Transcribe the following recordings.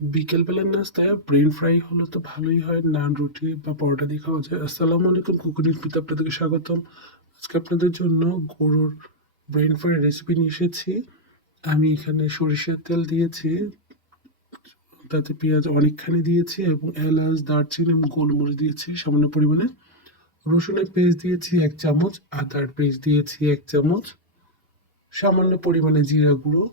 বিকেলবেলার নাস্তায় brain fry হলে তো ভালোই হয়, নান, রুটি বা পরোটা দিয়ে খাওয়া যায়। আসসালামু আলাইকুম, কুকিং উইথ আপনাদেরকে স্বাগতম। আজকে আপনাদের জন্য গরুর ব্রেন ফ্রাই রেসিপি নিয়ে এসেছি। আমি এখানে সরিষার তেল দিয়েছি, তাতে পেঁয়াজ অনেকখানি দিয়েছি এবং এলাচ, দারচিনি এবং গোলমরিচ দিয়েছি সামান্য পরিমাণে। রসুনের পেস্ট দিয়েছি 1 চামচ, আদার পেস্ট দিয়েছি 1 চামচ, সামান্য পরিমাণে জিরা গুঁড়ো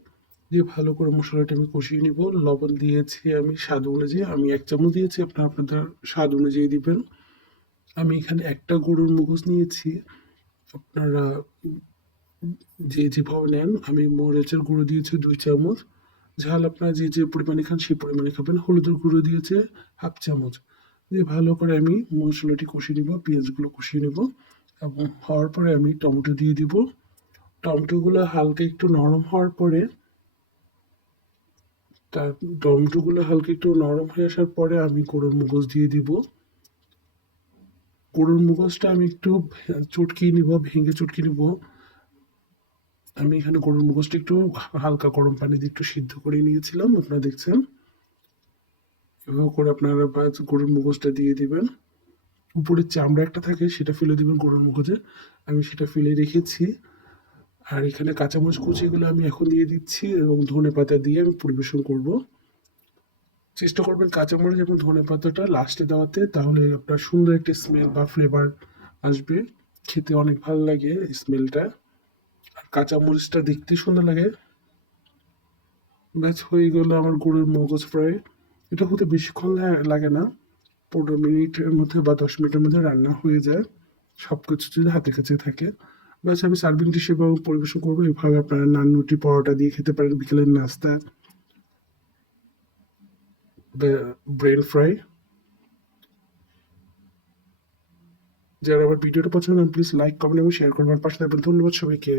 দিয়ে ভালো করে মশলাটা আমি কষিয়ে নিব। লবণ দিয়েছি আমি স্বাদ অনুযায়ী, আমি 1 চামচ দিয়েছি, আপনাদের স্বাদ অনুযায়ী দিবেন। আমি এখানে একটা গরুর মগজ নিয়েছি, আপনারা যেভাবে নেন। আমি মরিচের গুঁড়ো দিয়েছি 2 চামচ, ঝাল আপনারা যে পরিমাণে খান সেই পরিমাণে খাবেন। হলুদের গুঁড়ো দিয়েছে 1/2 চামচ। দিয়ে ভালো করে আমি মশলাটি কষিয়ে নিব, পেঁয়াজগুলো কষিয়ে নেব এবং হওয়ার পরে আমি টমেটো দিয়ে দিব। টমেটোগুলো হালকা একটু নরম হওয়ার পরে তার টমেটোগুলো হালকা একটু নরম হয়ে আসার পরে আমি গরুর মগজ দিয়ে দিব। গরুর মগজটা আমি একটু চটকিয়ে নিব, ভেঙে চটকিয়ে নিব। আমি এখানে গরুর মগজটা একটু হালকা গরম পানি দিয়ে একটু সিদ্ধ করে নিয়েছিলাম, আপনারা দেখছেন। এভাবে করে আপনারা গরুর মগজটা দিয়ে দিবেন। উপরে চামড়া একটা থাকে সেটা ফেলে দিবেন গরুর মগজে, আমি সেটা ফেলে রেখেছি। আর এখানে কাঁচামরিচ কুচিগুলো আমি এখন দিয়ে দিচ্ছি এবং ধনেপাতা দিয়ে আমি পরিবেশন করব। চেষ্টা করবেন কাঁচামরিচ এবং ধনেপাতাটা লাস্টে দেওয়াতে, তাহলে আপনার সুন্দর একটা স্মেল বা ফ্লেভার আসবে, খেতে অনেক ভালো লাগে স্মেলটা। আর কাঁচামরিচটা দেখতে সুন্দর লাগে। ব্যাস হয়ে গেল আমার গরুর মগজ ফ্রাই। এটা হতে বেশিক্ষণ লাগে না, 15 মিনিটের মধ্যে বা 10 মিনিটের মধ্যে রান্না হয়ে যায়, সব কিছু যদি হাতের কাছে থাকে। ব্যাস আমি সার্ভিং ডিশ এবং পরিবেশন করবো। এভাবে আপনারা নান, রুটি, পরোটা দিয়ে খেতে পারেন বিকেলের নাস্তা ব্রেন ফ্রাই। যারা আমার ভিডিওটা পছন্দ প্লিজ লাইক, কমেন্ট এবং শেয়ার করবেন, পাশে থাকবেন। ধন্যবাদ সবাইকে।